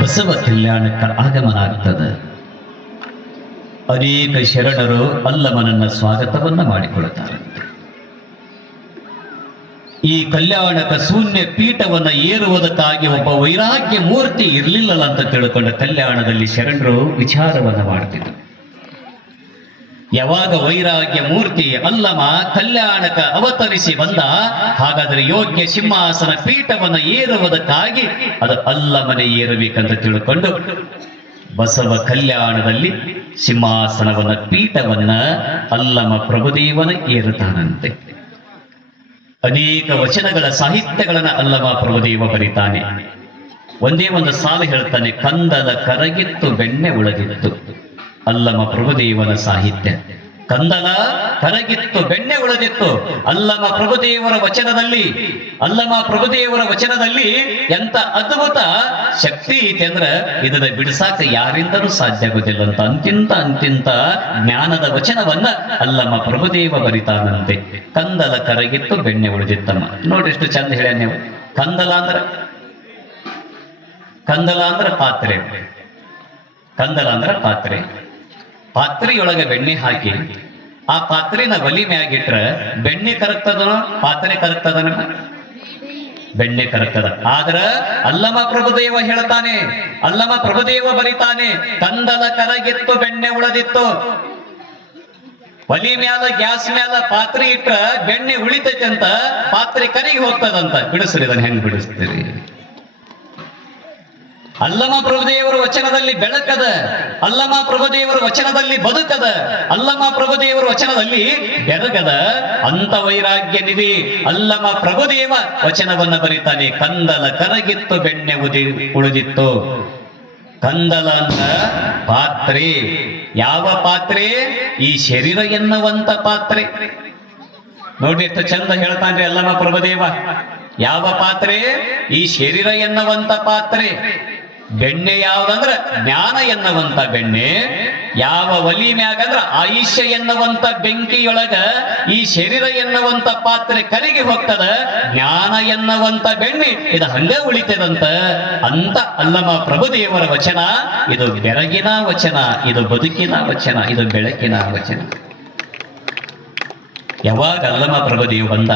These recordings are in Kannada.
ಬಸವ ಕಲ್ಯಾಣಕ್ಕೆ ಆಗಮನ ಆಗ್ತದೆ. ಅನೇಕ ಶರಣರು ಅಲ್ಲಮನನ್ನ ಸ್ವಾಗತವನ್ನ ಮಾಡಿಕೊಳ್ಳುತ್ತಾರಂತೆ. ಈ ಕಲ್ಯಾಣಕ ಶೂನ್ಯ ಪೀಠವನ್ನ ಏರುವುದಕ್ಕಾಗಿ ಒಬ್ಬ ವೈರಾಗ್ಯ ಮೂರ್ತಿ ಇರಲಿಲ್ಲಲ್ಲ ಅಂತ ತಿಳ್ಕೊಂಡ ಕಲ್ಯಾಣದಲ್ಲಿ ಶರಣರು ವಿಚಾರವನ್ನ ಮಾಡ್ತಿದ್ರು. ಯಾವಾಗ ವೈರಾಗ್ಯ ಮೂರ್ತಿ ಅಲ್ಲಮ ಕಲ್ಯಾಣಕ ಅವತರಿಸಿ ಬಂದ, ಹಾಗಾದ್ರೆ ಯೋಗ್ಯ ಸಿಂಹಾಸನ ಪೀಠವನ್ನ ಏರುವುದಕ್ಕಾಗಿ ಅದು ಅಲ್ಲಮನೆ ಏರಬೇಕಂತ ತಿಳ್ಕೊಂಡು ಬಸವ ಕಲ್ಯಾಣದಲ್ಲಿ ಸಿಂಹಾಸನವನ್ನ ಪೀಠವನ್ನ ಅಲ್ಲಮ ಪ್ರಭುದೇವನ ಏರುತ್ತಾನಂತೆ. ಅನೇಕ ವಚನಗಳ ಸಾಹಿತ್ಯಗಳನ್ನ ಅಲ್ಲಮ ಪ್ರಭುದೇವ ಬರೀತಾನೆ. ಒಂದೇ ಒಂದು ಸಾಲು ಹೇಳ್ತಾನೆ, ಕಂದದ ಕರಗಿತ್ತು ಬೆಣ್ಣೆ ಉಳದಿತ್ತು. ಅಲ್ಲಮ ಪ್ರಭುದೇವನ ಸಾಹಿತ್ಯ. ಕಂದಲ ಕರಗಿತ್ತು ಬೆಣ್ಣೆ ಉಳದಿತ್ತು. ಅಲ್ಲಮ ಪ್ರಭುದೇವರ ವಚನದಲ್ಲಿ ಎಂತ ಅದ್ಭುತ ಶಕ್ತಿ ಐತೆ ಅಂದ್ರ ಇದನ್ನ ಬಿಡಿಸಾಕ ಯಾರಿಂದಲೂ ಸಾಧ್ಯ ಆಗುದಿಲ್ಲ ಅಂತ ಅಂತಿಂತ ಜ್ಞಾನದ ವಚನವನ್ನ ಅಲ್ಲಮ ಪ್ರಭುದೇವ ಬರಿತಾನಂತೆ. ಕಂದಲ ಕರಗಿತ್ತು ಬೆಣ್ಣೆ ಉಳಿದಿತ್ತಮ್ಮ. ನೋಡ್ರಿ ಎಷ್ಟು ಚಂದ ಹೇಳ್ಯ ನೀವು. ಕಂದಲ ಅಂದ್ರ ಪಾತ್ರೆ. ಕಂದಲ ಅಂದ್ರ ಪಾತ್ರೆಯೊಳಗೆ ಬೆಣ್ಣೆ ಹಾಕಿ ಆ ಪಾತ್ರೆನ ಒಲಿ ಮ್ಯಾಗಿಟ್ರ ಬೆಣ್ಣೆ ಕರಗ್ತದನೋ ಪಾತ್ರೆ ಕರಗ್ತದನ? ಬೆಣ್ಣೆ ಕರಗ್ತದ. ಆದ್ರ ಅಲ್ಲಮ ಪ್ರಭುದೇವ ಹೇಳ್ತಾನೆ, ಅಲ್ಲಮ ಪ್ರಭುದೇವ ಬರಿತಾನೆ, ಕಂದಲ ಕರಗಿತ್ತು ಬೆಣ್ಣೆ ಉಳದಿತ್ತು. ಒಲಿ ಮ್ಯಾಲ ಗ್ಯಾಸ್ ಮ್ಯಾಲ ಪಾತ್ರೆ ಇಟ್ರ ಬೆಣ್ಣೆ ಉಳಿತೈತೆ ಅಂತ, ಪಾತ್ರೆ ಕರಿಗೆ ಹೋಗ್ತದಂತ. ಬಿಡಿಸ್ರಿ, ಇದನ್ನ ಹೆಂಗ್ ಬಿಡಿಸ್ತೀರಿ? ಅಲ್ಲಮ ಪ್ರಭುದೇವರ ವಚನದಲ್ಲಿ ಬೆಳಕದ, ಅಲ್ಲಮ ಪ್ರಭುದೇವರ ವಚನದಲ್ಲಿ ಬದುಕದ, ಅಲ್ಲಮ ಪ್ರಭುದೇವರ ವಚನದಲ್ಲಿ ಬೆರಗದ ಅಂತ ವೈರಾಗ್ಯ ನಿಧಿ ಅಲ್ಲಮ ಪ್ರಭುದೇವ ವಚನವನ್ನ ಬರೀತಾನೆ. ಕಂದಲ ಕರಗಿತ್ತು ಬೆಣ್ಣೆ ಉಳಿದಿತ್ತು. ಕಂದಲ ಅಂತ ಪಾತ್ರೆ. ಯಾವ ಪಾತ್ರೆ? ಈ ಶರೀರ ಎನ್ನುವಂತ ಪಾತ್ರೆ. ನೋಡಿ ಎಷ್ಟು ಚಂದ ಹೇಳ್ತಾನೆ ಅಲ್ಲಮ ಪ್ರಭುದೇವ. ಯಾವ ಪಾತ್ರೆ? ಈ ಶರೀರ ಎನ್ನುವಂತ ಪಾತ್ರೆ. ಬೆಣ್ಣೆ ಯಾವ್ದಂದ್ರ ಜ್ಞಾನ ಎನ್ನುವಂತ ಬೆಣ್ಣೆ. ಯಾವ ಒಲಿ ಮ್ಯಾಗಂದ್ರ ಆಯುಷ್ಯ ಎನ್ನುವಂತ ಬೆಂಕಿಯೊಳಗ ಈ ಶರೀರ ಎನ್ನುವಂತ ಪಾತ್ರೆ ಕರಿಗೆ ಹೋಗ್ತದ. ಜ್ಞಾನ ಎನ್ನುವಂತ ಬೆಣ್ಣೆ ಇದು ಹಂಗ ಉಳಿತದಂತ. ಅಂತ ಅಲ್ಲಮ ಪ್ರಭುದೇವರ ವಚನ. ಇದು ಬೆರಗಿನ ವಚನ, ಇದು ಬದುಕಿನ ವಚನ, ಇದು ಬೆಳಕಿನ ವಚನ. ಯಾವಾಗ ಅಲ್ಲಮ ಪ್ರಭುದೇವ ಬಂದ,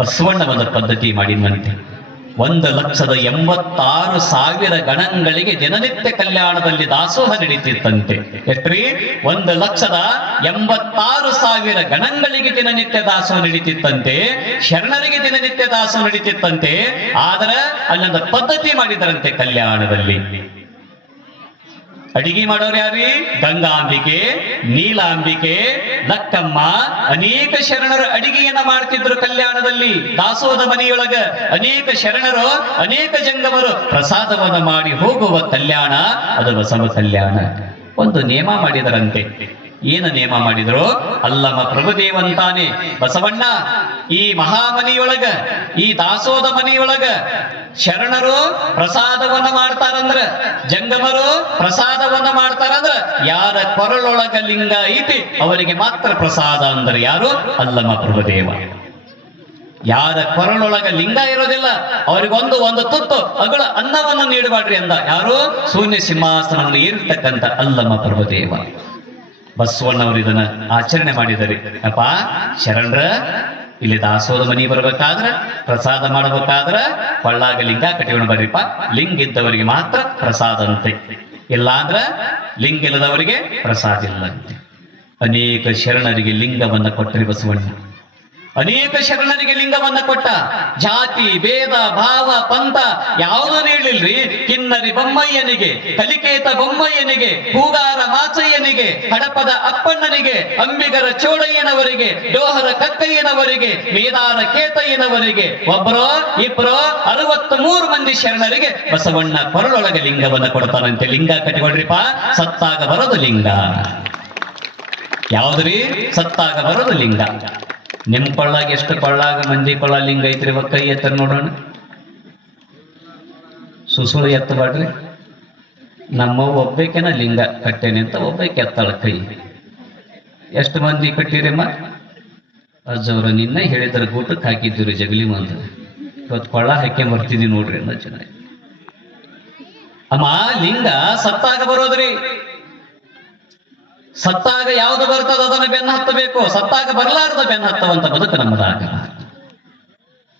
ಬಸವಣ್ಣ ಒಂದು ಪದ್ಧತಿ ಮಾಡಿದಂತೆ. 1,86,000 ಗಣಗಳಿಗೆ ದಿನನಿತ್ಯ ಕಲ್ಯಾಣದಲ್ಲಿ ದಾಸೋಹ ನಡೀತಿತ್ತಂತೆ. ಎಷ್ಟ್ರಿ? 1,86,000 ಗಣಗಳಿಗೆ ದಿನನಿತ್ಯ ದಾಸೋಹ ನಡೀತಿತ್ತಂತೆ. ಶರಣರಿಗೆ ದಿನನಿತ್ಯ ದಾಸೋಹ ನಡೀತಿತ್ತಂತೆ. ಆದ್ರೆ ಅಲ್ಲೊಂದು ಪದ್ಧತಿ ಮಾಡಿದರಂತೆ ಕಲ್ಯಾಣದಲ್ಲಿ. ಅಡಿಗೆ ಮಾಡೋರು ಯಾರಿ? ಗಂಗಾಂಬಿಕೆ, ನೀಲಾಂಬಿಕೆ, ಲಕ್ಕಮ್ಮ, ಅನೇಕ ಶರಣರು ಅಡಿಗೆಯನ್ನ ಮಾಡ್ತಿದ್ರು ಕಲ್ಯಾಣದಲ್ಲಿ. ದಾಸೋಹದ ಮನೆಯೊಳಗ ಅನೇಕ ಶರಣರು, ಅನೇಕ ಜಂಗಮರು ಪ್ರಸಾದವನ್ನು ಮಾಡಿ ಹೋಗುವ ಕಲ್ಯಾಣ ಅದು ಬಸವ ಕಲ್ಯಾಣ. ಒಂದು ನೇಮ ಮಾಡಿದರಂತೆ. ಏನು ನೇಮ ಮಾಡಿದ್ರು? ಅಲ್ಲಮ ಪ್ರಭುದೇವಂತಾನೆ, ಬಸವಣ್ಣ ಈ ಮಹಾಮನಿಯೊಳಗ, ಈ ದಾಸೋಹದ ಮನೆಯೊಳಗ ಶರಣರು ಪ್ರಸಾದವನ್ನ ಮಾಡ್ತಾರಂದ್ರ, ಜಂಗಮರು ಪ್ರಸಾದವನ್ನ ಮಾಡ್ತಾರಂದ್ರ ಯಾರ ಕೊರಳೊಳಗ ಲಿಂಗ ಐತಿ ಅವರಿಗೆ ಮಾತ್ರ ಪ್ರಸಾದ. ಅಂದ್ರೆ ಯಾರು? ಅಲ್ಲಮ ಪ್ರಭುದೇವ. ಯಾರ ಕೊರಳೊಳಗ ಲಿಂಗ ಇರೋದಿಲ್ಲ ಅವರಿಗೊಂದು ತುತ್ತು ಅಗಳ ಅನ್ನವನ್ನು ನೀಡಬಾಡ್ರಿ ಅಂದ. ಯಾರು? ಶೂನ್ಯ ಸಿಂಹಾಸನವನ್ನು ಏರಿರ್ತಕ್ಕಂಥ ಅಲ್ಲಮ ಪ್ರಭುದೇವ. ಬಸವಣ್ಣವರು ಇದನ್ನ ಆಚರಣೆ ಮಾಡಿದರೆ, ಅಪ್ಪ ಶರಣರ ಇಲ್ಲಿ ದಾಸೋಹದ ಮನಿ ಬರ್ಬೇಕಾದ್ರ, ಪ್ರಸಾದ ಮಾಡಬೇಕಾದ್ರ ಕೊಳ್ಳಾಗ ಲಿಂಗ ಕಟ್ಟಿಕೊಂಡು ಬರ್ರಿಪ್ಪ. ಲಿಂಗ ಇದ್ದವರಿಗೆ ಮಾತ್ರ ಪ್ರಸಾದ ಅಂತೆ, ಇಲ್ಲ ಅಂದ್ರ ಲಿಂಗ ಇಲ್ಲದವರಿಗೆ ಪ್ರಸಾದ ಇಲ್ಲಂತೆ. ಅನೇಕ ಶರಣರಿಗೆ ಲಿಂಗವನ್ನ ಕೊಟ್ಟರೆ ಬಸವಣ್ಣ. ಅನೇಕ ಶರಣರಿಗೆ ಲಿಂಗವನ್ನ ಕೊಟ್ಟ. ಜಾತಿ ಭೇದ ಭಾವ ಪಂಥ ಯಾವುದೂ ಹೇಳಿಲ್ರಿ. ಕಿನ್ನರಿ ಬೊಮ್ಮಯ್ಯನಿಗೆ, ಕಲಿಕೇತ ಬೊಮ್ಮಯ್ಯನಿಗೆ, ಹೂಗಾರ ಮಾಚಯ್ಯನಿಗೆ, ಹಡಪದ ಅಪ್ಪಣ್ಣನಿಗೆ, ಅಂಬಿಗರ ಚೋಳಯ್ಯನವರಿಗೆ, ಡೋಹರ ಕಕ್ಕಯ್ಯನವರಿಗೆ, ಮೇದಾರ ಕೇತಯ್ಯನವರಿಗೆ, ಒಬ್ಬರೋ ಇಬ್ಬರೋ 63 ಮಂದಿ ಶರಣರಿಗೆ ಬಸವಣ್ಣ ಕೊರಳೊಳಗೆ ಲಿಂಗವನ್ನ ಕೊಡ್ತಾನಂತೆ. ಲಿಂಗ ಕಟ್ಟಿಕೊಡ್ರಿಪ್ಪ, ಸತ್ತಾಗ ಬರೋದು ಲಿಂಗ. ಯಾವ್ದ್ರಿ? ಸತ್ತಾಗ ಬರೋದು ಲಿಂಗ. ನಿಮ್ ಕೊಳ್ಳಾಗ ಎಷ್ಟು ಕೊಳ್ಳಾಗ ಮಂದಿ ಕೊಳ್ಳ ಲಿಂಗ ಐತ್ರಿ? ಕೈ ಎತ್ತ ನೋಡೋಣ. ಸುಸುಳು ಎತ್ತಬಾಡ್ರಿ. ನಮ್ಮ ಒಬ್ಬೇಕೆನ ಲಿಂಗ ಕಟ್ಟೇನೆ ಅಂತ ಒಬ್ಬಕ್ಕೆ ಎತ್ತಾಳ ಕೈ. ಎಷ್ಟು ಮಂದಿ ಕಟ್ಟಿರಮ್ಮ? ಅಜ್ಜವ್ರು ನಿನ್ನ ಹೇಳಿದ್ರ ಗೂಟಕ್ಕೆ ಹಾಕಿದ್ದೀರಿ ಜಗಲಿ ಮಂದ. ಇವತ್ತು ಕೊಳ್ಳ ಹಾಕಿ ಬರ್ತಿದ್ವಿ ನೋಡ್ರಿ ಅನ್ನೋ ಚೆನ್ನಾಗಿ. ಅಮ್ಮ ಲಿಂಗ ಸತ್ತಾಗ ಬರೋದ್ರಿ. ಸತ್ತಾಗ ಯಾವ್ದು ಬರ್ತದ ಅದನ್ನ ಬೆನ್ನ ಹತ್ತಬೇಕು, ಸತ್ತಾಗ ಬರಲಾರದ ಬೆನ್ನ ಹತ್ತುವಂತ ಬದುಕು ನಮ್ಮದಾಗ.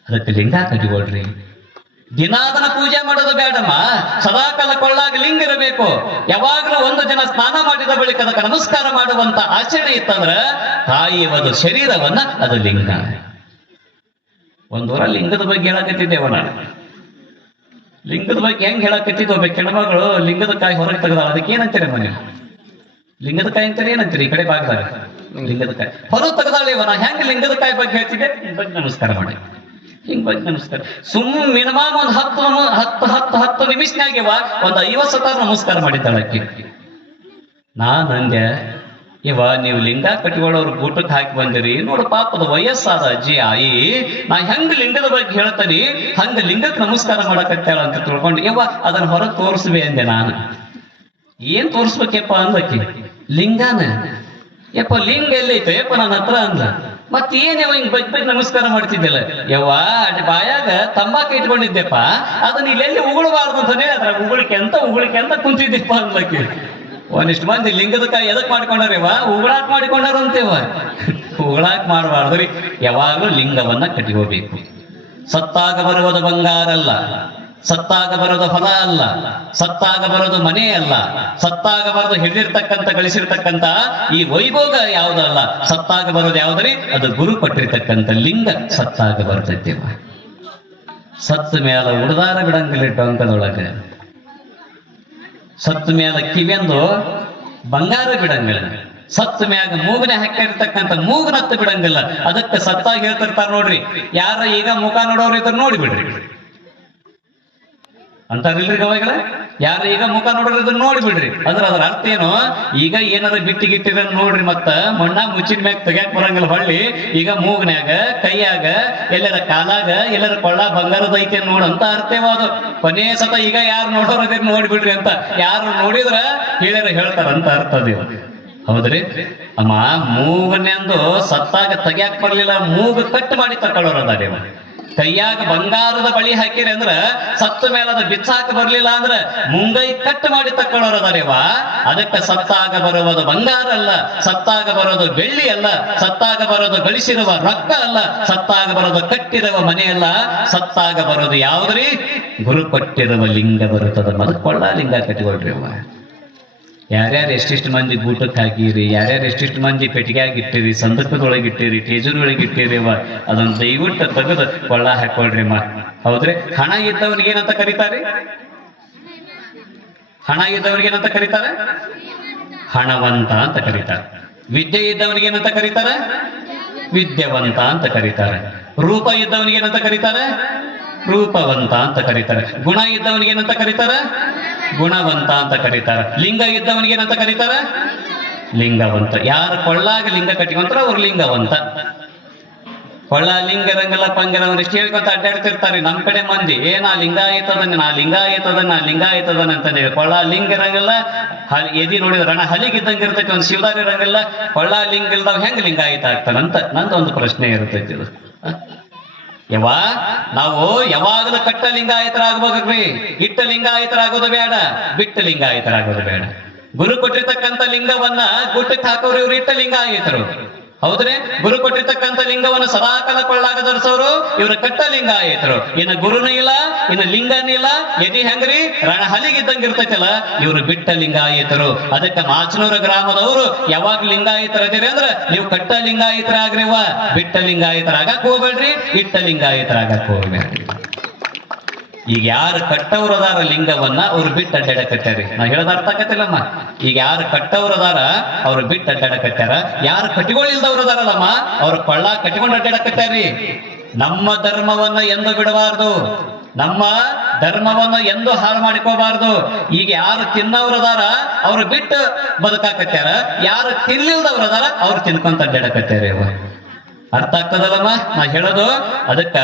ಅದಕ್ಕೆ ಲಿಂಗ ಕಟ್ಟಿಕೊಳ್ರಿ. ದಿನ ಅದನ್ನ ಪೂಜೆ ಮಾಡೋದು ಬೇಡಮ್ಮ, ಸದಾಕಾಲ ಕೊಳ್ಳಾಗ ಲಿಂಗ ಇರಬೇಕು. ಯಾವಾಗಲೂ ಒಂದು ದಿನ ಸ್ನಾನ ಮಾಡಿದ ಬಳಿಕ ಅದಕ್ಕೆ ನಮಸ್ಕಾರ ಮಾಡುವಂತ ಆಚರಣೆ ಇತ್ತಂದ್ರ ಕಾಯುವುದು ಶರೀರವನ್ನ ಅದು ಲಿಂಗ. ಒಂದೂರ ಲಿಂಗದ ಬಗ್ಗೆ ಹೇಳಕತ್ತಿದ್ದೇವ ನಾನು. ಲಿಂಗದ ಬಗ್ಗೆ ಹೆಂಗ್ ಹೇಳಕತ್ತಿದ್ವು, ಒಬ್ಬ ಹೆಣ್ಮಗಳು ಲಿಂಗದ ಕಾಯಿ ಹೊರಗೆ ತೆಗೆದಾಳ. ಅದಕ್ಕೆ ಏನಂತೀರಿ ಮನೆ? ಲಿಂಗದ ಕಾಯಿ ಅಂತಾರೆ ಏನಂತೀರಿ? ಈ ಕಡೆ ಭಾಗದಾಗ ಲಿಂಗದ ಕಾಯಿ ಹೊರಗೆ ತೆಗೆದಾಳಿವ. ನಾ ಹೆಂಗ್ ಲಿಂಗದ ಕಾಯಿ ಬಗ್ಗೆ ಹೇಳ್ತಿದ್ದೆ, ಬಗ್ಗೆ ನಮಸ್ಕಾರ ಮಾಡಿ, ಹಿಂಗ್ ಬಗ್ಗೆ ನಮಸ್ಕಾರ. ಮಿನಿಮಮ್ ಒಂದು 10 ನಿಮಿಷನಾಗ್ಯವ ಒಂದು 50 ಸತ ನಮಸ್ಕಾರ ಮಾಡಿದ್ದಾಳಕ್ಕೆ. ನಾನಂದೆ, ಇವ ನೀವು ಲಿಂಗ ಕಟ್ಟಿಕೊಳ್ಳೋರು ಊಟಕ್ಕೆ ಹಾಕಿ ಬಂದಿರಿ ನೋಡು, ಪಾಪದ ವಯಸ್ಸಾದ ಅಜ್ಜಿ ಆಯಿ, ನಾ ಹೆಂಗ್ ಲಿಂಗದ ಬಗ್ಗೆ ಹೇಳ್ತಾನಿ ಹಂಗ ಲಿಂಗಕ್ಕೆ ನಮಸ್ಕಾರ ಮಾಡಕತ್ತಾಳ ಅಂತ ತಿಳ್ಕೊಂಡು ಇವ ಅದನ್ನ ಹೊರಗೆ ತೋರಿಸ್ಬೇ ಅಂದೆ ನಾನು. ಏನ್ ತೋರಿಸ್ಬೇಕಪ್ಪ ಅಂದಕ್ಕೆ, ಲಿಂಗನ. ಯಪ್ಪ ಲಿಂಗ ಎಲ್ಲೈತೆ ಯಪ್ಪ ನನ್ನ ಹತ್ರ ಅಂದ. ಮತ್ ಏನೇವ ಹಿಂಗ್ ಬಗ್ಗೆ ನಮಸ್ಕಾರ ಮಾಡ್ತಿದ್ದಿಲ್ಲ ಯವ್ವ, ಅಡ್ ಬಾಯಾಗ ತಂಬಾಕು ಇಟ್ಕೊಂಡಿದ್ದೆಪ್ಪ, ಅದನ್ನ ಇಲ್ಲೆಲ್ಲಿ ಉಗುಳಬಾರ್ದು ಅಂತಾನೆ ಅದ್ರ ಉಗುಳಿಕೆ ಅಂತ ಕುಂತಿದ್ದೆಪ್ಪ ಅಂದ್ಲಕ್ಕೆ. ಒಂದಿಷ್ಟು ಮಂದಿ ಲಿಂಗದ ಕಾಯಿ ಎದಕ್ ಮಾಡ್ಕೊಂಡಾರೇವ? ಉಗುಳಾಕ್ ಮಾಡಿಕೊಂಡಾರ ಅಂತೇವ. ಉಗುಳಾಕ್ ಮಾಡಬಾರ್ದ್ರಿ. ಯಾವಾಗಲೂ ಲಿಂಗವನ್ನ ಕಟ್ಟಿಕೋಬೇಕು. ಸತ್ತಾಗ ಬರುವುದು ಬಂಗಾರ ಅಲ್ಲ, ಸತ್ತಾಗ ಬರೋದು ಹೊಲ ಅಲ್ಲ, ಸತ್ತಾಗ ಬರೋದು ಮನೆ ಅಲ್ಲ, ಸತ್ತಾಗ ಬರೋದು ಹಿಡಿದಿರ್ತಕ್ಕಂಥ ಗಳಿಸಿರ್ತಕ್ಕಂಥ ಈ ವೈಭೋಗ ಯಾವುದಲ್ಲ. ಸತ್ತಾಗ ಬರೋದು ಯಾವ್ದ್ರಿ? ಅದು ಗುರು ಕೊಟ್ಟಿರ್ತಕ್ಕಂಥ ಲಿಂಗ ಸತ್ತಾಗ ಬರ್ತೈತೆವ. ಸತ್ತ ಮೇಲ ಉಡ್ದಾರ ಬಿಡಂಗಿಲ್ಲ ಡೊಂಕದೊಳಗೆ, ಸತ್ತ ಮ್ಯಾಲ ಕಿವಿಯಂದು ಬಂಗಾರ ಬಿಡಂಗಿಲ್ಲ, ಸತ್ತ ಮ್ಯಾಗ ಮೂಗನೆ ಹಾಕಿರ್ತಕ್ಕಂಥ ಮೂಗನತ್ತ ಬಿಡಂಗಿಲ್ಲ. ಅದಕ್ಕೆ ಸತ್ತಾಗಿ ಹೇಳ್ತಿರ್ತಾರ ನೋಡ್ರಿ, ಯಾರ ಈಗ ಮುಖ ನೋಡೋರು ಇದ್ರ ನೋಡಿಬಿಡ್ರಿ ಅಂತಾರಿಲ್ರಿ ಗವಾಯಿಗಳ. ಯಾರ ಈಗ ಮುಖ ನೋಡೋರು ಇದ್ರ ನೋಡಿಬಿಡ್ರಿ ಅಂದ್ರೆ ಅದ್ರ ಅರ್ಥ ಏನು? ಈಗ ಏನಾರ ಗಿಟ್ಟಿರ ನೋಡ್ರಿ, ಮತ್ತ ಮಣ್ಣ ಮುಚ್ಚಿನ ಮ್ಯಾಗ ತೆಗ್ಯಾಕ್ ಬರಂಗಿಲ್ಲ. ಹೊಳ್ಳಿ ಈಗ ಮೂಗ್ನ್ಯಾಗ, ಕೈಯಾಗ, ಎಲ್ಲರ ಕಾಲಾಗ, ಎಲ್ಲರ ಕೊಳ್ಳ ಬಂಗಾರದ ಐತೆ ನೋಡಂತ ಅರ್ಥವಾದು. ಕೊನೆ ಸತ ಈಗ ಯಾರು ನೋಡೋರು ಇದ್ರ ನೋಡ್ಬಿಡ್ರಿ ಅಂತ ಯಾರು ನೋಡಿದ್ರ ಹೇಳ್ಯಾರ ಹೇಳ್ತಾರಂತ ಅರ್ಥ ಅದೇವ. ಹೌದ್ರಿ ಅಮ್ಮ, ಮೂಗನೆಂದು ಸತ್ತಾಗ ತೆಗ್ಯಾಕ್ ಬರ್ಲಿಲ್ಲ, ಮೂಗು ಕಟ್ ಮಾಡಿ ತಕೊಳ್ಳೋರು ಅದಾರೇವ. ಕೈಯಾಗ ಬಂಗಾರದ ಬಳಿ ಹಾಕಿರಿ ಅಂದ್ರ ಸತ್ತ ಮೇಲೆ ಅದು ಬಿಚ್ಚಾಕ ಬರ್ಲಿಲ್ಲ ಅಂದ್ರ ಮುಂಗೈ ಕಟ್ ಮಾಡಿ ತಕೊಳ್ಳೋರು ಅದಾರೇವ. ಅದಕ್ಕೆ ಸತ್ತಾಗ ಬರುವುದು ಬಂಗಾರ ಅಲ್ಲ, ಸತ್ತಾಗ ಬರೋದು ಬೆಳ್ಳಿ ಅಲ್ಲ, ಸತ್ತಾಗ ಬರೋದು ಗಳಿಸಿರುವ ರೊಕ್ಕ ಅಲ್ಲ, ಸತ್ತಾಗ ಬರೋದು ಕಟ್ಟಿರುವ ಮನೆ ಅಲ್ಲ, ಸತ್ತಾಗ ಬರೋದು ಯಾವ್ದ್ರಿ? ಗುರು ಕೊಟ್ಟಿರುವ ಲಿಂಗ ಬರುತ್ತದ. ಮದಕೊಳ್ಳ ಲಿಂಗ ಕಟ್ಟಿಕೊಳ್ರಿ ಅವ. ಯಾರ್ಯಾರು ಎಷ್ಟಿಷ್ಟು ಮಂದಿ ಊಟಕ್ಕೆ ಹಾಕಿರಿ, ಯಾರ್ಯಾರು ಎಷ್ಟಿಷ್ಟು ಮಂದಿ ಪೆಟ್ಟಿಗೆಯಾಗಿ ಇಟ್ಟಿರಿ, ಸಂದರ್ಭದೊಳಗೆ ಇಟ್ಟಿರಿ, ಟೇಜರ್ಗಳಿಗೆ ಇಟ್ಟಿರಿ ಅವ, ಅದನ್ನ ದಯವಿಟ್ಟು ತೆಗೆದು ಕೊಳ್ಳ ಹಾಕೊಳ್ರಿ ಅಮ್ಮ. ಹೌದ್ರಿ? ಹಣ ಇದ್ದವನಿಗೆ ಏನಂತ ಕರೀತಾರೆ? ಹಣ ಇದ್ದವನಿಗೆ ಏನಂತ ಕರೀತಾರೆ? ಹಣವಂತ ಅಂತ ಕರೀತಾರೆ. ವಿದ್ಯೆ ಇದ್ದವನಿಗೆ ಏನಂತ ಕರೀತಾರೆ? ವಿದ್ಯಾವಂತ ಅಂತ ಕರೀತಾರೆ. ರೂಪ ಇದ್ದವನಿಗೆ ಏನಂತ ಕರೀತಾರೆ? ರೂಪವಂತ ಅಂತ ಕರೀತಾರೆ. ಗುಣ ಇದ್ದವನಿಗೆ ಏನಂತ ಕರೀತಾರೆ? ಗುಣವಂತ ಅಂತ ಕರೀತಾರೆ. ಲಿಂಗ ಇದ್ದವನಿಗೆ ಏನಂತ ಕರೀತಾರೆ? ಲಿಂಗವಂತ. ಯಾರು ಕೊಳ್ಳಾಗ ಲಿಂಗ ಕಟ್ಟಿಕೊಂತಾರ ಅವ್ರು ಲಿಂಗವಂತ. ಕೊಳ್ಳ ಲಿಂಗ ರಂಗಲ್ಲ ಪಂಗಲ ಒಂದಿಷ್ಟು ಹೇಳ್ಕೊಂತ ಅಡ್ಡಾಡ್ತಿರ್ತಾರೆ ನಮ್ ಕಡೆ ಮಂದಿ. ನಾ ಲಿಂಗ ಆಯ್ತದನ್ನ, ನಾ ಲಿಂಗ ಆಯ್ತದನ್ನ, ಲಿಂಗ ಆಯ್ತದನ್ನ ಅಂತ ಹೇಳಿ. ಕೊಳ್ಳ ಲಿಂಗ ರಂಗಲ್ಲ, ಎದಿ ನೋಡಿದ್ರ ರಣ ಹಲಿಗಿದ್ದಂಗೆ ಇರ್ತೈತಿ. ಒಂದು ಶಿವದಾರಿ ರಂಗಲ್ಲ, ಕೊಳ್ಳ ಲಿಂಗ ಇಲ್ದವ್ ಹೆಂಗ್ ಲಿಂಗ ಆಗ್ತಾನಂತ ನಂದೊಂದು ಪ್ರಶ್ನೆ ಇರ್ತೈತಿ. ಇದು ನಾವು ಯಾವಾಗಲೂ ಕಟ್ಟ ಲಿಂಗಾಯತರಾಗ್ಬೇಕ್ರಿ. ಇಟ್ಟ ಲಿಂಗಾಯತರಾಗೋದು ಬೇಡ, ಬಿಟ್ಟ ಲಿಂಗಾಯತರಾಗೋದು ಬೇಡ. ಗುರು ಕೊಟ್ಟಿರ್ತಕ್ಕಂಥ ಲಿಂಗವನ್ನ ಗುಟ್ಟಕ್ಕೆ ಹಾಕೋರು ಇವ್ರು ಇಟ್ಟ ಲಿಂಗಾಯತರು. ಹೌದ್ರಿ? ಗುರು ಕೊಟ್ಟಿರ್ತಕ್ಕಂಥ ಲಿಂಗವನ್ನು ಸದಾಕಾಲ ಕೊಳ್ಳಾಗ ಧರಿಸೋರು ಇವ್ರ ಕಟ್ಟ ಲಿಂಗಾಯತರು. ಇನ್ನು ಗುರುನೂ ಇಲ್ಲ, ಇನ್ನು ಲಿಂಗನೂ ಇಲ್ಲ, ಎದಿ ಹೆಂಗ್ರಿ ರಣ ಹಲಿಗಿದ್ದಂಗೆ ಇರ್ತೈತಲ್ಲ, ಇವ್ರು ಬಿಟ್ಟ ಲಿಂಗಾಯತರು. ಅದಕ್ಕೆ ಮಾಚನೂರ ಗ್ರಾಮದವರು ಯಾವಾಗ ಲಿಂಗಾಯತರದಿರಿ ಅಂದ್ರ ನೀವು ಕಟ್ಟ ಲಿಂಗಾಯತರಾಗ್ರಿವ, ಬಿಟ್ಟ ಲಿಂಗಾಯತರಾಗಕ್ ಹೋಗ್ಬೇಡ್ರಿ, ಇಟ್ಟ ಲಿಂಗಾಯತರಾಗಕ್ ಹೋಗ್ಬೇಡ್ರಿ. ಈಗ ಯಾರು ಕಟ್ಟವ್ರದಾರ ಲಿಂಗವನ್ನ ಅವ್ರು ಬಿಟ್ಟು ಅಡ್ಡಾಡಕತ್ಯಾರಿ. ನಾ ಹೇಳೋದ ಅರ್ಥ ಆಕತಿಲ್ಲಮ್ಮ. ಈಗ ಯಾರು ಕಟ್ಟವ್ರದಾರ ಅವ್ರು ಬಿಟ್ಟು ಅಡ್ಡಾಡಕತ್ಯಾರ. ಯಾರು ಕಟ್ಟಿಗಳಿಲ್ದವ್ರದಾರಲ್ಲಮ್ಮ ಅವ್ರ ಕೊಳ್ಳ ಕಟ್ಟಿಕೊಂಡು ಅಡ್ಡಾಡಕತ್ಯಾರಿ. ನಮ್ಮ ಧರ್ಮವನ್ನ ಎಂದು ಬಿಡಬಾರ್ದು, ನಮ್ಮ ಧರ್ಮವನ್ನ ಎಂದು ಹಾಳು ಮಾಡಿಕೋಬಾರ್ದು. ಈಗ ಯಾರು ತಿನ್ನವ್ರದಾರ ಅವ್ರು ಬಿಟ್ಟು ಬದುಕಾಕತ್ಯಾರ, ಯಾರು ತಿನ್ಲಿಲ್ದವ್ರದಾರ ಅವ್ರು ತಿನ್ಕೊಂತ ಅಡ್ಡಾಡಕತ್ಯಾರಿ. ಅರ್ಥ ಆಗ್ತದಲ್ಲಮ್ಮ ನಾ ಹೇಳೋದು? ಅದಕ್ಕ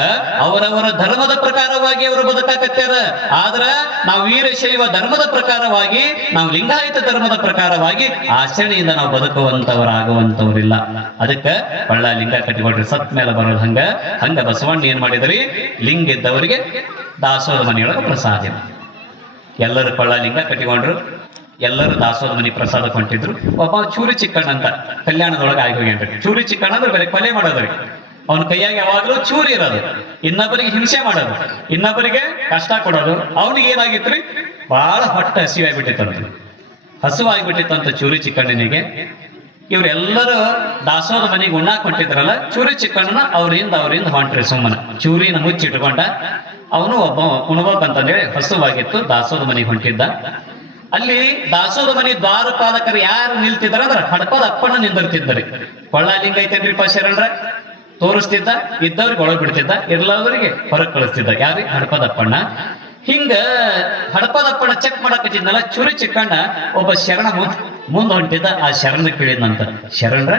ಅವರವರ ಧರ್ಮದ ಪ್ರಕಾರವಾಗಿ ಅವರು ಬದುಕಾಕತ್ಯಾರ. ಆದ್ರ ನಾವು ವೀರಶೈವ ಧರ್ಮದ ಪ್ರಕಾರವಾಗಿ, ನಾವು ಲಿಂಗಾಯತ ಧರ್ಮದ ಪ್ರಕಾರವಾಗಿ ಆಚರಣೆಯಿಂದ ನಾವು ಬದುಕುವಂತವರಾಗುವಂತವ್ರಿಲ್ಲ. ಅದಕ್ಕ ಕೊಳ್ಳ ಲಿಂಗ ಕಟ್ಟಿಕೊಡ್ರಿ. ಸತ್ ಮೇಲೆ ಬರೋದು ಹಂಗ ಬಸವಣ್ಣ ಏನ್ ಮಾಡಿದ್ರಿ? ಲಿಂಗ ಇದ್ದವರಿಗೆ ದಾಸೋಹ ಮನೆಯೊಳಗೆ ಪ್ರಸಾದ. ಎಲ್ಲರೂ ಕೊಳ್ಳಲಿಂಗ ಕಟ್ಟಿಕೊಂಡ್ರು. ಎಲ್ಲರೂ ದಾಸೋಹ ಮನಿ ಪ್ರಸಾದ ಹೊಂಟಿದ್ರು. ಒಬ್ಬ ಚೂರಿ ಚಿಕ್ಕಣ್ಣ ಅಂತ ಕಲ್ಯಾಣದೊಳಗೆ ಆಗಿ ಹೋಗ್ಯಾನ್ರಿ. ಚೂರಿ ಚಿಕ್ಕಣ್ಣ ಅಂದ್ರೆ ಬೇರೆ ಕೊಲೆ ಮಾಡೋದ್ರಿ. ಅವನ ಕೈಯಾಗ ಯಾವಾಗಲೂ ಚೂರಿ ಇರೋದು, ಇನ್ನೊಬ್ಬರಿಗೆ ಹಿಂಸೆ ಮಾಡೋದು, ಇನ್ನೊಬ್ಬರಿಗೆ ಕಷ್ಟ ಕೊಡೋದು. ಅವನಿಗೆ ಏನಾಗಿತ್ರಿ, ಬಹಳ ಹೊಟ್ಟೆ ಹಸುವಾಗಿಬಿಟ್ಟಿತ್ತಂತ ಚೂರಿ ಚಿಕ್ಕಣ್ಣನಿಗೆ. ಇವ್ರೆಲ್ಲರೂ ದಾಸೋಹದ ಮನೆಗೆ ಉಣ್ಣಾಕ್ ಹೊಂಟಿದ್ರಲ್ಲ, ಚೂರಿ ಚಿಕ್ಕಣ್ಣನ ಅವ್ರಿಂದ ಹೊಂಟ್ರಿ. ಸುಮ್ಮನೆ ಚೂರಿನ ಮುಚ್ಚಿಟ್ಕೊಂಡ ಅವನು ಒಬ್ಬ ಉಣ್ಬೇಕಂತಂದೇಳಿ ಹಸುವಾಗಿತ್ತು, ದಾಸೋಹದ ಮನೆಗೆ ಹೊಂಟಿದ್ದ. ಅಲ್ಲಿ ದಾಸೋಹದ ಮನೆ ದ್ವಾರಪಾಲಕರು ಯಾರು ನಿಲ್ತಿದ್ರ ಅಂದ್ರ ಹಡಪದ ಅಪ್ಪಣ್ಣ ನಿಂದಿರ್ತಿದ್ದರಿ. ಕೊಳ್ಳಲಿಂಗ ಐತೇನ್ರಿಪ್ಪ ಶರಣರ ತೋರಿಸ್ತಿದ್ದ, ಇದ್ದವ್ರಿಗೆ ಒಳಗ್ ಬಿಡ್ತಿದ್ದ, ಇರ್ಲಾದವರಿಗೆ ಹೊರಗೆ ಕಳಿಸ್ತಿದ್ದ. ಯಾರಿಗೆ? ಹಡಪದಪ್ಪಣ್ಣ. ಹಿಂಗ ಹಡಪದಪ್ಪಣ್ಣ ಚೆಕ್ ಮಾಡಕತ್ತಿದ್ನಲ್ಲ, ಚೂರಿ ಚಿಕ್ಕಣ್ಣ ಒಬ್ಬ ಶರಣ ಮುಂದ್ ಹೊಂಟಿದ್ದ. ಆ ಶರಣ ಕೇಳಿದ್ನಂತ, ಶರಣರ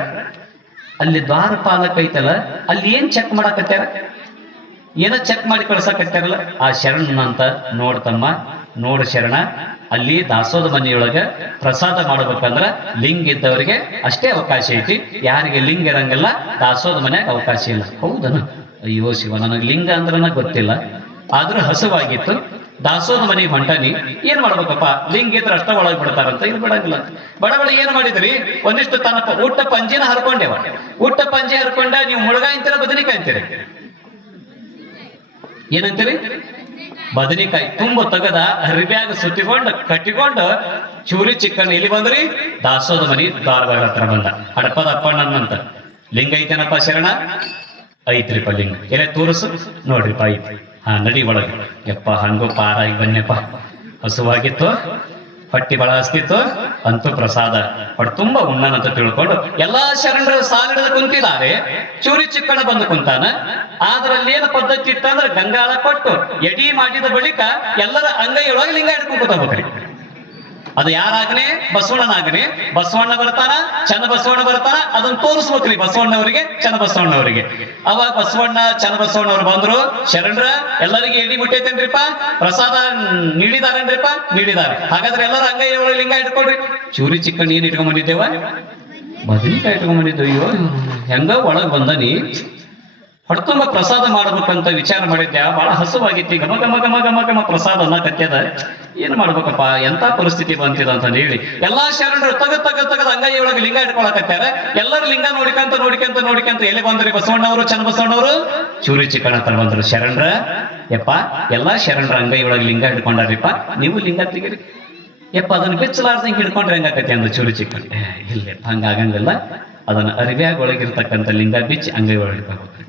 ಅಲ್ಲಿ ದ್ವಾರಪಾಲಕ ಐತಲ್ಲ, ಅಲ್ಲಿ ಏನ್ ಚೆಕ್ ಮಾಡಕತ್ಯಾರ, ಏನೋ ಚೆಕ್ ಮಾಡಿ ಕಳ್ಸಕತ್ಯಾರಲ್ಲ. ಆ ಶರಣನಂತ, ನೋಡ್ತಮ್ಮ, ನೋಡು ಶರಣ, ಅಲ್ಲಿ ದಾಸೋಹದ ಮನೆಯೊಳಗ ಪ್ರಸಾದ ಮಾಡ್ಬೇಕಂದ್ರ ಲಿಂಗ ಇದ್ದವರಿಗೆ ಅಷ್ಟೇ ಅವಕಾಶ ಐತಿ, ಯಾರಿಗೆ ಲಿಂಗ ಇರಂಗಿಲ್ಲ ದಾಸೋಹದ ಮನ್ಯಾಗ ಅವಕಾಶ ಇಲ್ಲ. ಹೌದನ? ಅಯ್ಯೋ ಶಿವ, ನನಗೆ ಲಿಂಗ ಅಂದ್ರನ ಗೊತ್ತಿಲ್ಲ, ಆದ್ರೂ ಹಸುವಾಗಿತ್ತು. ದಾಸೋಹದ ಮನೆಗೆ ಹೊಂಟಾನಿ, ಏನ್ ಮಾಡ್ಬೇಕಪ್ಪ, ಲಿಂಗ ಇದ್ರ ಅಷ್ಟ ಒಳಗ್ ಬಿಡ್ತಾರಂತ, ಇದು ಬಿಡಂಗಿಲ್ಲ. ಬಡ ಏನ್ ಮಾಡಿದ್ರಿ, ಒಂದಿಷ್ಟು ತನ್ನ ಊಟ ಪಂಜಿನ ಹರ್ಕೊಂಡೇವ. ಊಟ ಪಂಜಿ ಹರ್ಕೊಂಡ ನೀವು ಮುಳಗಾಯಿ ಅಂತೀರ, ಬದನಿಕಾಯಿ ಅಂತೀರಿ? ಏನಂತೀರಿ? ಬದನಿಕಾಯಿ ತುಂಬ ತೆಗದ ಅರಿಬ್ಯಾಗ ಸುತ್ತಿಕೊಂಡು ಕಟ್ಟಿಕೊಂಡು ಚೂರಿ ಚಿಕ್ಕಣ್ಣ ಇಲ್ಲಿ ಬಂದ್ರಿ, ದಾಸೋಹದ ಮನಿ ದ್ವಾರಬಾಗ ಹತ್ರ ಬಂದ. ಹಡಪದ ಅಪ್ಪಣ್ಣನಂತ, ಲಿಂಗ ಐತೇನಪ್ಪ ಶರಣ? ಐತ್ರಿಪ್ಪ ಲಿಂಗ. ಎಲೆ ತೋರಿಸು, ನೋಡ್ರಿಪ್ಪ ಐತಿ. ಹಾ, ನಡಿ ಒಳಗೆ. ಯಪ್ಪ, ಹಂಗು ಪಾರಾಗಿ ಬನ್ಯಪ್ಪ. ಹಸುವಾಗಿತ್ತು, ಹೊಟ್ಟಿ ಬಳ ಹಸ್ತಿತ್ತು, ಅಂತೂ ಪ್ರಸಾದ ಹೊಟ್ಟೆ ತುಂಬ ಉಣ್ಣನಂತ ತಿಳ್ಕೊಂಡು ಎಲ್ಲಾ ಶರಣರು ಸಾಲಿಡದ ಕುಂತಿದ್ದಾರೆ. ಚೂರಿ ಚಿಕ್ಕಣ್ಣ ಬಂದು ಕುಂತಾನ. ಆದ್ರಲ್ಲಿ ಏನು ಪದ್ಧತಿ ಇತ್ತಂದ್ರೆ ಗಂಗಾಳ ಕೊಟ್ಟು ಎಡಿ ಮಾಡಿದ ಬಳಿಕ ಎಲ್ಲರ ಅಂಗೈಯೊಳಗೆ ಲಿಂಗ ಇಟ್ಕೊಂಡು ಕೂತಬೇಕ್ರಿ. ಅದು ಯಾರಾಗ್ನೆ? ಬಸವಣ್ಣನಾಗ್ನೆ. ಬಸವಣ್ಣ ಬರ್ತಾನ, ಚನ್ನ ಬಸವಣ್ಣ ಬರ್ತಾನ, ಅದನ್ನ ತೋರಿಸ್ಬೇಕ್ರಿ ಬಸವಣ್ಣವರಿಗೆ, ಚನ್ನ ಬಸವಣ್ಣವರಿಗೆ. ಅವಾಗ ಬಸವಣ್ಣ, ಚನ್ನ ಬಸವಣ್ಣವ್ರು ಬಂದ್ರು. ಶರಣರ ಎಲ್ಲರಿಗೆ ಎಡಿ ಮುಟ್ಟೈತೇನ್ರಿಪ್ಪ, ಪ್ರಸಾದ ನೀಡಿದಾರೇನ್ರಿಪ್ಪ? ನೀಡಿದಾರೆ. ಹಾಗಾದ್ರೆ ಎಲ್ಲರ ಅಂಗೈಯೊಳಗೆ ಲಿಂಗ ಇಟ್ಕೊಡ್ರಿ. ಚೂರಿ ಚಿಕ್ಕಣ್ಣ ಏನ್ ಇಟ್ಕೊಂಡ್ ಬಂದಿದ್ದೇವ? ಬದನಿಕಾಯಿ ಇಟ್ಕೊಂಡ್ ಬಂದಿದ್ದು. ಅಯ್ಯೋ, ಹೆಂಗ ಒಳಗ್ ಬಂದನಿ, ಹೊಡ್ತುಂಬ ಪ್ರಸಾದ ಮಾಡ್ಬೇಕಂತ ವಿಚಾರ ಮಾಡಿದ್ದೆ. ಬಹಳ ಹಸುವಾಗಿತ್ತು. ಗಮ ಗಮ ಗಮ ಗಮ ಗಮ ಪ್ರಸಾದ ಅನ್ನಕತ್ಯದ. ಏನ್ ಮಾಡ್ಬೇಕಪ್ಪ, ಎಂತ ಪರಿಸ್ಥಿತಿ ಬಂತಿದ ಅಂತ ಹೇಳಿ ಎಲ್ಲಾ ಶರಣರು ತಗದ್ ಅಂಗೈಯೊಳಗೆ ಲಿಂಗ ಇಟ್ಕೊಳಕತ್ಯಾರ. ಎಲ್ಲರೂ ಲಿಂಗ ನೋಡಿಕಂತ ಎಲ್ಲಿ ಬಂದ್ರಿ? ಬಸವಣ್ಣವರು, ಚನ್ನ ಬಸವಣ್ಣವರು ಚೂರಿ ಚಿಕ್ಕಣ್ಣ ಹತ್ರ ಬಂದ್ರು. ಶರಣರ, ಯಪ್ಪ, ಎಲ್ಲಾ ಶರಣರ ಅಂಗೈಯೊಳಗೆ ಲಿಂಗ ಹಿಡ್ಕೊಂಡಾರಿಪ್ಪ, ನೀವು ಲಿಂಗ ತೆಗಿರಿ. ಯಪ್ಪ, ಅದನ್ನ ಬಿಚ್ಚಲಾರ್ದಂಗೆ ಹಿಡ್ಕೊಂಡ್ರೆ ಹೆಂಗಾಕತಿ ಅಂದ ಚೂರಿ ಚಿಕ್ಕಣ್ಣ. ಇಲ್ಲಪ್ಪ, ಹಂಗಾಗಂಗಿಲ್ಲ, ಅದನ್ನ ಅರಿವ್ಯಾಗ ಒಳಗಿರ್ತಕ್ಕಂಥ ಲಿಂಗ ಬಿಚ್ಚಿ ಅಂಗೈ ಒಳಗೆ ಹಿಡ್ಕೋಬೇಕ್ರಿ.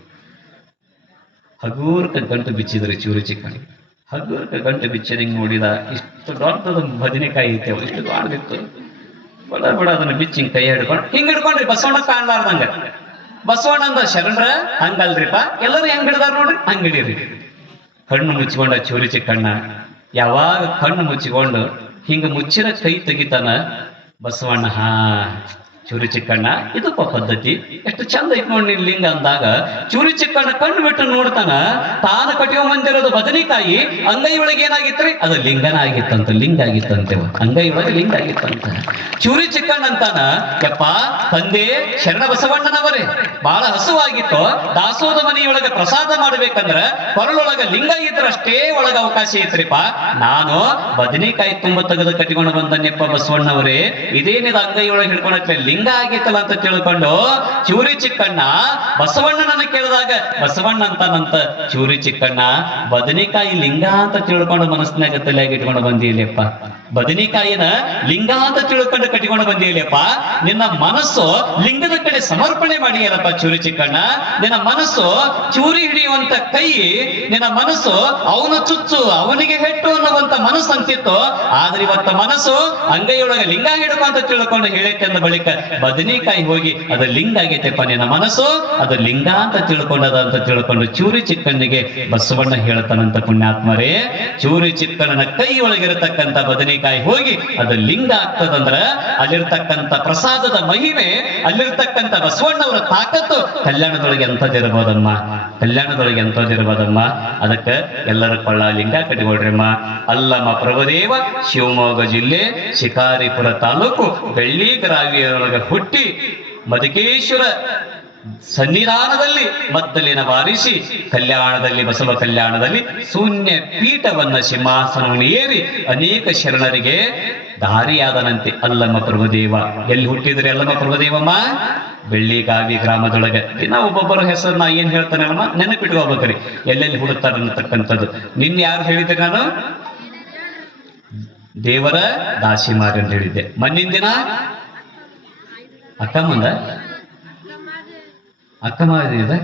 ಹಗೂರ್ಕ ಗಂಟು ಬಿಚ್ಚಿದ್ರಿ ಚೂರಿ ಚಿಕ್ಕಣ್ಣಿಗೆ. ಹಗೂರ್ಕ ಗಂಟು ಬಿಚ್ಚಿದಂಗೆ ನೋಡಿದ, ಇಷ್ಟು ದೊಡ್ಡದ ಬದನೆಕಾಯಿ ಐತೆವ, ಇಷ್ಟು ದೊಡ್ಡದಿತ್ತು. ಬಡ ಅದನ್ನ ಬಿಚ್ಚಿ ಹಿಂಗ್ ಕೈ ಹಿಡ್ಕೊಂಡು ಹಿಂಗ್ ಹಿಡ್ಕೊಂಡ್ರಿ, ಬಸವಣ್ಣ ಕಾಣ್ಲಾರ್ದಂಗ. ಬಸವಣ್ಣ ಅಂದ, ಶರಣರ ಹಂಗಲ್ರಿಪ್ಪ, ಎಲ್ಲರೂ ಹೆಂಗ್ ಹಿಡ್ದಾರ ನೋಡ್ರಿ, ಹಂಗ್ ಹಿಡೀರಿ. ಕಣ್ಣು ಮುಚ್ಚಿಕೊಂಡ ಚೂರಿ ಚಿಕ್ಕಣ್ಣ. ಯಾವಾಗ ಕಣ್ಣು ಮುಚ್ಚಿಕೊಂಡು ಹಿಂಗ ಮುಚ್ಚಿರ ಕೈ ತೆಗಿತಾನ ಬಸವಣ್ಣ. ಹಾ, ಚೂರಿ ಚಿಕ್ಕಣ್ಣ, ಇದಪ್ಪ ಪದ್ಧತಿ, ಎಷ್ಟು ಚಂದ ಐತ್ ನೋಡಿ ಲಿಂಗ ಅಂದಾಗ ಚೂರಿ ಚಿಕ್ಕಣ್ಣ ಕಣ್ಣು ಬಿಟ್ಟು ನೋಡ್ತಾನ. ತಾನು ಕಟ್ಟಿಕೊಂಡ್ ಬಂದಿರೋದು ಬದನಿಕಾಯಿ, ಅಂಗೈ ಒಳಗೆ ಏನಾಗಿತ್ರಿ? ಅದು ಲಿಂಗನ ಆಗಿತ್ತಂತ, ಲಿಂಗ ಆಗಿತ್ತಂತೆ, ಅಂಗೈ ಒಳಗೆ ಲಿಂಗ ಆಗಿತ್ತಂತ. ಚೂರಿ ಚಿಕ್ಕಣ್ಣ ಅಂತಾನ, ಯಪ್ಪ ತಂದೆ ಶರಣ ಬಸವಣ್ಣನವರೇ, ಬಹಳ ಹಸುವಾಗಿತ್ತು, ದಾಸೋಹದ ಮನೆಯೊಳಗೆ ಪ್ರಸಾದ ಮಾಡ್ಬೇಕಂದ್ರ ಕೊರಳೊಳಗ ಲಿಂಗ ಇದ್ರಷ್ಟೇ ಒಳಗ ಅವಕಾಶ ಐತ್ರಿಪ್ಪ. ನಾನು ಬದನಿಕಾಯಿ ತುಂಬ ತೆಗೆದು ಕಟ್ಟಿಕೊಂಡು ಬಂದನ್ಯಪ್ಪ ಬಸವಣ್ಣವರೇ, ಇದೇನಿದ ಅಂಗೈ ಒಳಗೆ ಹಿಡ್ಕೊಳಕ್ಕೆ ಲಿಂಗ ಆಗಿತ್ತಲ್ಲ ಅಂತ ತಿಳ್ಕೊಂಡು ಚೂರಿ ಚಿಕ್ಕಣ್ಣ ಬಸವಣ್ಣನನ್ನ ಕೇಳಿದಾಗ ಬಸವಣ್ಣ ಅಂತಾನಂತ, ಚೂರಿ ಚಿಕ್ಕಣ್ಣ ಬದನಿಕಾಯಿ ಲಿಂಗ ಅಂತ ತಿಳ್ಕೊಂಡು ಮನಸ್ಸಿನಾಗ ತಲೆಯಾಗಿ ಇಟ್ಕೊಂಡು ಬಂದಿಲ್ಲಪ್ಪ, ಬದನಿಕಾಯಿನ ಲಿಂಗ ಅಂತ ತಿಳ್ಕೊಂಡು ಕಟ್ಟಿಕೊಂಡು ಬಂದಿಲ್ಲಪ್ಪ. ನಿನ್ನ ಮನಸ್ಸು ಲಿಂಗದ ಕಡೆ ಸಮರ್ಪಣೆ ಮಾಡಿಯಲ್ಲಪ್ಪ ಚೂರಿ ಚಿಕ್ಕಣ್ಣ. ನಿನ್ನ ಮನಸ್ಸು ಚೂರಿ ಹಿಡಿಯುವಂತ ಕೈ, ನಿನ್ನ ಮನಸ್ಸು ಅವನು ಚುಚ್ಚು ಅವನಿಗೆ ಹೆಟ್ಟು ಅನ್ನುವಂತ ಮನಸ್ಸು ಅಂತಿತ್ತು. ಆದ್ರೆ ಇವತ್ತ ಮನಸ್ಸು ಅಂಗೈಯೊಳಗೆ ಲಿಂಗ ಹಿಡ್ಕೊಂತ ತಿಳ್ಕೊಂಡು ಹೇಳಕ್ಕೆ ಅಂದ ಬಳಿಕ ಬದನಿಕಾಯಿ ಹೋಗಿ ಅದು ಲಿಂಗ ಆಗೈತೆಪ್ಪ, ನಿನ್ನ ಮನಸ್ಸು ಅದು ಲಿಂಗ ಅಂತ ತಿಳ್ಕೊಂಡದ ಅಂತ ತಿಳ್ಕೊಂಡು ಚೂರಿ ಚಿಕ್ಕಣ್ಣಿಗೆ ಬಸವಣ್ಣ ಹೇಳ್ತಾನಂತ. ಪುಣ್ಯಾತ್ಮರೇ, ಚೂರಿ ಚಿಕ್ಕಣ್ಣನ ಕೈ ಒಳಗಿರತಕ್ಕಂತ ಬದನಿಕಾಯಿ ಹೋಗಿ ಅದು ಲಿಂಗ ಆಗ್ತದಂದ್ರ ಅಲ್ಲಿರ್ತಕ್ಕಂಥ ಪ್ರಸಾದದ ಮಹಿಮೆ, ಅಲ್ಲಿರ್ತಕ್ಕಂಥ ಬಸವಣ್ಣವರ ತಾಕತ್ತು ಕಲ್ಯಾಣದೊಳಗೆ ಎಂಥದಿರ್ಬೋದಮ್ಮ, ಕಲ್ಯಾಣದೊಳಗೆ ಎಂಥದಿರ್ಬೋದಮ್ಮ. ಅದಕ್ಕೆ ಎಲ್ಲರೂ ಕೊಳ್ಳ ಲಿಂಗ ಕಟ್ಟಿಕೊಡ್ರಮ್ಮ. ಅಲ್ಲಮ್ಮ ಪ್ರಭುದೇವ ಶಿವಮೊಗ್ಗ ಜಿಲ್ಲೆ ಶಿಕಾರಿಪುರ ತಾಲೂಕು ಬೆಳ್ಳಿಗ್ರಾವಿಯೊಳಗೆ ಹುಟ್ಟಿ ಮಧುಕೇಶ್ವರ ಸನ್ನಿಧಾನದಲ್ಲಿ ಮದ್ದಲಿನ ಬಾರಿಸಿ ಕಲ್ಯಾಣದಲ್ಲಿ ಬಸವ ಕಲ್ಯಾಣದಲ್ಲಿ ಶೂನ್ಯ ಪೀಠವನ್ನ ಸಿಂಹಾಸನವನ್ನು ಏರಿ ಅನೇಕ ಶರಣರಿಗೆ ದಾರಿಯಾದನಂತೆ ಅಲ್ಲಮ್ಮ ಪ್ರಭುದೇವ. ಎಲ್ಲಿ ಹುಟ್ಟಿದ್ರಿ ಅಲ್ಲಮ್ಮ ಪ್ರಭುದೇವಮ್ಮ? ಬೆಳ್ಳಿಗಾವಿ ಗ್ರಾಮದೊಳಗೆ. ದಿನ ಒಬ್ಬೊಬ್ಬರ ಹೆಸರು ನಾ ಏನ್ ಹೇಳ್ತಾನೆ ಅಲ್ಲಮ್ಮ ನೆನಪಿಟ್ಕೋಬೇಕ್ರಿ, ಎಲ್ಲೆಲ್ಲಿ ಹುಡುಕ್ತಾರ ಅನ್ನತಕ್ಕಂಥದ್ದು. ನಿನ್ನೆ ಯಾರು ಹೇಳಿದ್ರಿ? ನಾನು ದೇವರ ದಾಸಿಮಾರಿ ಅಂತ ಹೇಳಿದ್ದೆ. ಮಣ್ಣಿನ ದಿನ ಅಕ್ಕಮ್ಮಂದ ಅಕ್ಕಮಹಾದೇವಿ ಅದ.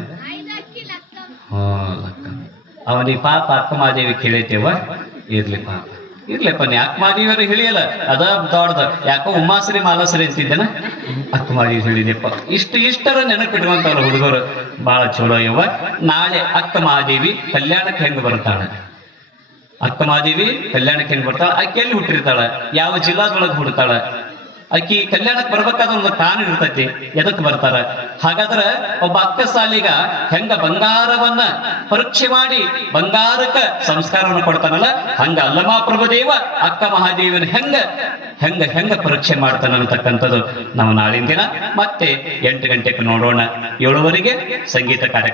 ಅವನಿಗೆ ಪಾಪ ಅಕ್ಕಮಹಾದೇವಿ ಕೇಳೈತೇವ. ಇರ್ಲಿ ಪಾಪ ಇರ್ಲಿಪ್ಪ, ನೀ ಅಕ್ಕಮಹಾದೇವಿಯವರು ಹೇಳಿಯಲ್ಲ, ಅದ ದೊಡ್ಡದ. ಯಾಕೋ ಉಮಾಶ್ರೀ ಮಾಲಾಶ್ರೀ ಅಂತಿದ್ದೇನ, ಅಕ್ಕಮಹಾದೇವಿ ಹೇಳಿದೆಪ್ಪ. ಇಷ್ಟರ ನೆನಪಿಡುವಂತವ್ರ ಹುಡುಗರು ಬಹಳ ಚಲೋ ಯವ್ವ. ನಾಳೆ ಅಕ್ಕಮಹಾದೇವಿ ಕಲ್ಯಾಣಕ್ಕೆ ಹೆಂಗ್ ಬರ್ತಾಳ? ಅಕ್ಕಮಹಾದೇವಿ ಕಲ್ಯಾಣಕ್ಕೆ ಹೆಂಗ್ ಬರ್ತಾಳ? ಆಕೆ ಎಲ್ಲಿ ಹುಟ್ಟಿರ್ತಾಳ? ಯಾವ ಜಿಲ್ಲಾದೊಳಗೆ ಹುಡ್ತಾಳ? ಆಕಿ ಕಲ್ಯಾಣಕ್ಕೆ ಬರ್ಬೇಕಾದ ಒಂದು ಕಾರಣ ಇರ್ತೈತಿ, ಎದಕ್ ಬರ್ತಾರ? ಹಾಗಾದ್ರ ಒಬ್ಬ ಅಕ್ಕ ಸಾಲಿಗ ಹೆಂಗ ಬಂಗಾರವನ್ನ ಪರೀಕ್ಷೆ ಮಾಡಿ ಬಂಗಾರಕ್ಕ ಸಂಸ್ಕಾರವನ್ನು ಕೊಡ್ತಾನಲ್ಲ, ಹಂಗ ಅಲ್ಲಮ್ಮ ಪ್ರಭುದೇವ ಅಕ್ಕ ಮಹಾದೇವಿನ ಹೆಂಗ ಹೆಂಗ ಹೆಂಗ ಪರೀಕ್ಷೆ ಮಾಡ್ತಾನ ಅನ್ನತಕ್ಕಂಥದ್ದು ನಾವು ನಾಳಿನ ದಿನ ಮತ್ತೆ 8 ಗಂಟೆಗೆ ನೋಡೋಣ. 7 ಸಂಗೀತ ಕಾರ್ಯಕ್ರಮ.